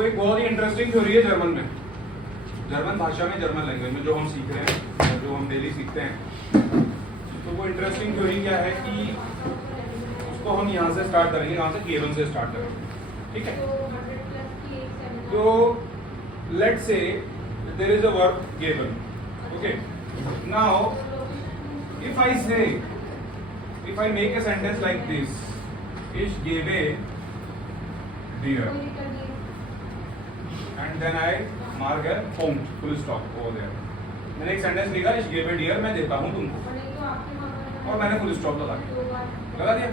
तो एक बहुत ही इंटरेस्टिंग थ्योरी है जर्मन में, जर्मन भाषा में, जर्मन लैंग्वेज में जो हम सीख रहे हैं, जो हम डेली सीखते हैं। तो वो इंटरेस्टिंग थ्योरी क्या है कि उसको हम यहाँ से स्टार्ट करेंगे, यहाँ से केवन से स्टार्ट करेंगे, ठीक है। तो let's say there is a verb given, okay. Now if I make a sentence like this, is gave a deer, and then I mark a point, full stop over there. मैंने एक sentence लिखा, is gave a deer, मैं देता हूँ तुमको, और मैंने full stop लगा दिया।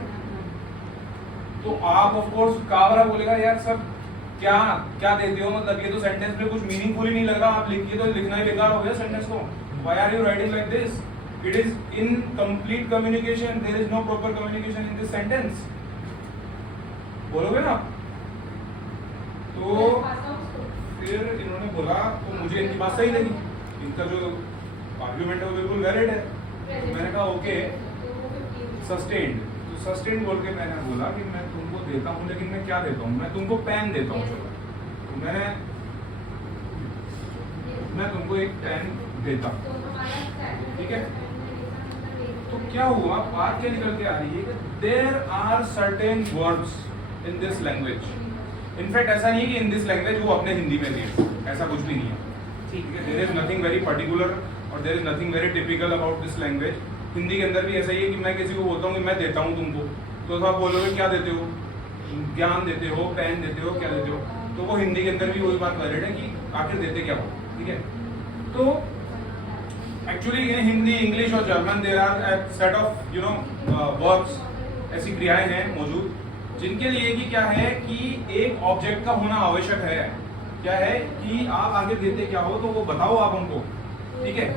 तो आप ऑफ कोर्स काबरा बोलेगा यार सर क्या क्या देते हो, मतलब ये तो सेंटेंस में कुछ मीनिंगफुल ही नहीं लग रहा, आप लिखिए तो लिखना ही बेकार हो गया सेंटेंस को। Why are you writing like this? It is incomplete communication. There is no proper communication in this sentence. बोलोगे ना? तो फिर इन्होंने बोला, तो मुझे इनकी बात सही लगी, इनका जो आर्ग्यूमेंट है वो बिल्कुल वैलिड है। तो मैंने कहा ओके, सस्टेन्ड। तो सस्टेन्ड बोल के मैंने बोला कि मैं तुमको देता हूँ, लेकिन मैं क्या देता हूँ, मैं तुमको पेन देता हूँ। तो मैं तुमको एक पेन देता हूँ, ठीक है। तो क्या हुआ, बात क्या निकल के आ रही है कि there are certain words in this language. In fact ऐसा नहीं है कि इन दिस लैंग्वेज वो अपने हिंदी में दिए, ऐसा कुछ भी नहीं है, ठीक है। There is nothing very particular और there is nothing very typical about this language. Hindi के अंदर भी ऐसा ही है कि मैं किसी को बोलता हूँ कि मैं देता हूँ तुमको, तो आप बोलोगे क्या देते हो, ज्ञान देते हो, पेन देते हो, क्या देते हो। तो वो हिंदी के अंदर भी वही बात वैलिड है कि आखिर देते क्या हो, ठीक है। तो एक्चुअली इन हिंदी, इंग्लिश और German there are a set of verbs, ऐसी क्रियाएं हैं मौजूद जिनके लिए कि क्या है कि एक ऑब्जेक्ट का होना आवश्यक है। क्या है कि आप आगे देते क्या हो तो वो बताओ आप हमको, ठीक है।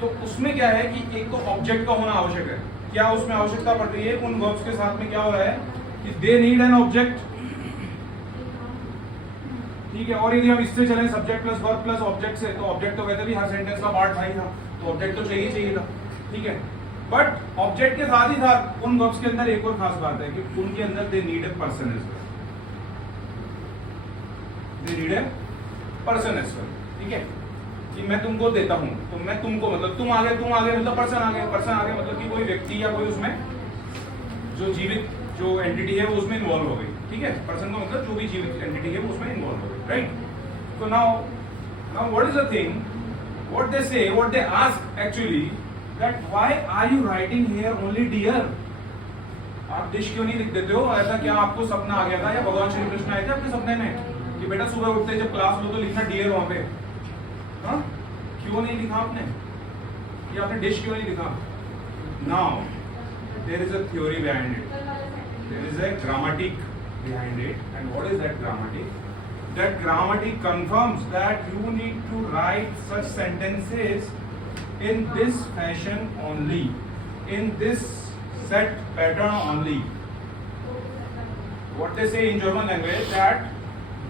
तो उसमें क्या है कि एक तो ऑब्जेक्ट का होना आवश्यक है। क्या उसमें आवश्यकता पड़ रही है, उन वर्ब्स के साथ में क्या हो रहा है कि दे नीड एन ऑब्जेक्ट, ठीक है। और यदि हम इससे चलें subject plus verb plus object से, तो ऑब्जेक्ट तो वैसे भी हर सेंटेंस का पार्ट था ही था, तो ऑब्जेक्ट तो चाहिए था, ठीक है। बट ऑब्जेक्ट के साथ ही साथ उन वर्ब्स के अंदर एक और खास बात है कि उनके अंदर they need a person as well, they need a person as well, ठीक है। कि मैं तुमको देता हूं, तो मैं तुमको मतलब तुम आगे मतलब पर्सन आगे मतलब कि कोई व्यक्ति या कोई उसमें जो जीवित जो एंटिटी है वो उसमें इन्वॉल्व हो गई, ठीक है। पर्सन का मतलब जो भी जीवित एंटिटी है वो उसमें इन्वॉल्व हो गई, राइट। तो now what is the thing, what they say, what they ask actually, that why are you writing here only deer? आप डिश क्यों नहीं लिख देते हो? ऐसा क्या आपको सपना आ गया था या भगवान श्री कृष्ण आए थे आपके सपने में कि बेटा सुबह उठते जब क्लास लो तो लिखना डियर वहां पे? हाँ, क्यों नहीं लिखा आपने, कि आपने डिश क्यों नहीं लिखा? Now there is a theory behind it, there is a grammatic behind it, and what is that grammatic? That grammatic confirms that you need to write such sentences in this fashion only, in this set pattern only. What they say in German language, that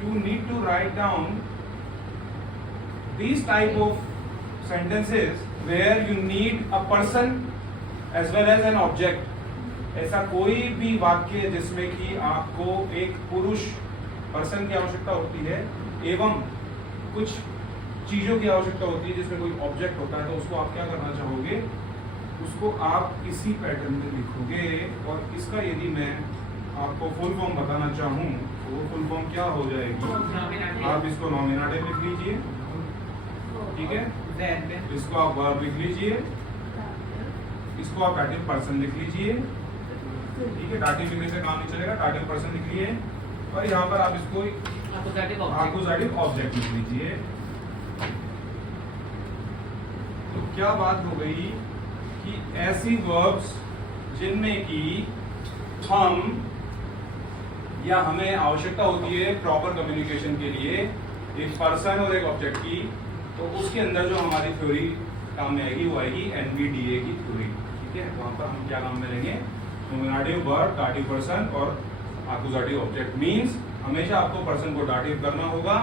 you need to write down these type of sentences where you need a person as well as an object. ऐसा कोई भी वाक्य जिसमें कि आपको एक पुरुष person की आवश्यकता होती है एवं कुछ चीजों की आवश्यकता होती है जिसमें कोई ऑब्जेक्ट होता है, तो उसको आप क्या करना चाहोगे, उसको आप इसी पैटर्न में लिखोगे। और इसका यदि मैं आपको फुल फॉर्म बताना चाहूँ तो वो फुल फॉर्म क्या हो जाएगी, आप इसको नॉमिनेटिव लिख लीजिए, ठीक है। इसको आप वर्ब लिख लीजिए, इसको आप डाटिव पर्सन लिख लीजिए, ठीक है। डाटिव लिखने से काम नहीं चलेगा, डाटिव पर्सन लिखिए, और यहाँ पर आप इसको आकुजाटिव ऑब्जेक्ट लिख लीजिए। तो क्या बात हो गई कि ऐसी वर्ब्स जिनमें कि हम या हमें आवश्यकता होती है प्रॉपर कम्युनिकेशन के लिए एक पर्सन और एक ऑब्जेक्ट की, तो उसके अंदर जो हमारी थ्योरी काम में आएगी वो आएगी एनवीडीए की थ्योरी, ठीक है। वहां पर हम क्या काम में लेंगे, नॉमिनेटिव वर्ब, डाटिव पर्सन और आकुजाटिव ऑब्जेक्ट। मींस हमेशा आपको पर्सन को डाटिव करना होगा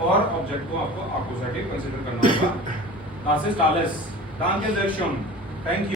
और ऑब्जेक्ट को आपको आकुजाटिव कंसीडर करना होगा। Das ist alles. Danke sehr schön. Thank you.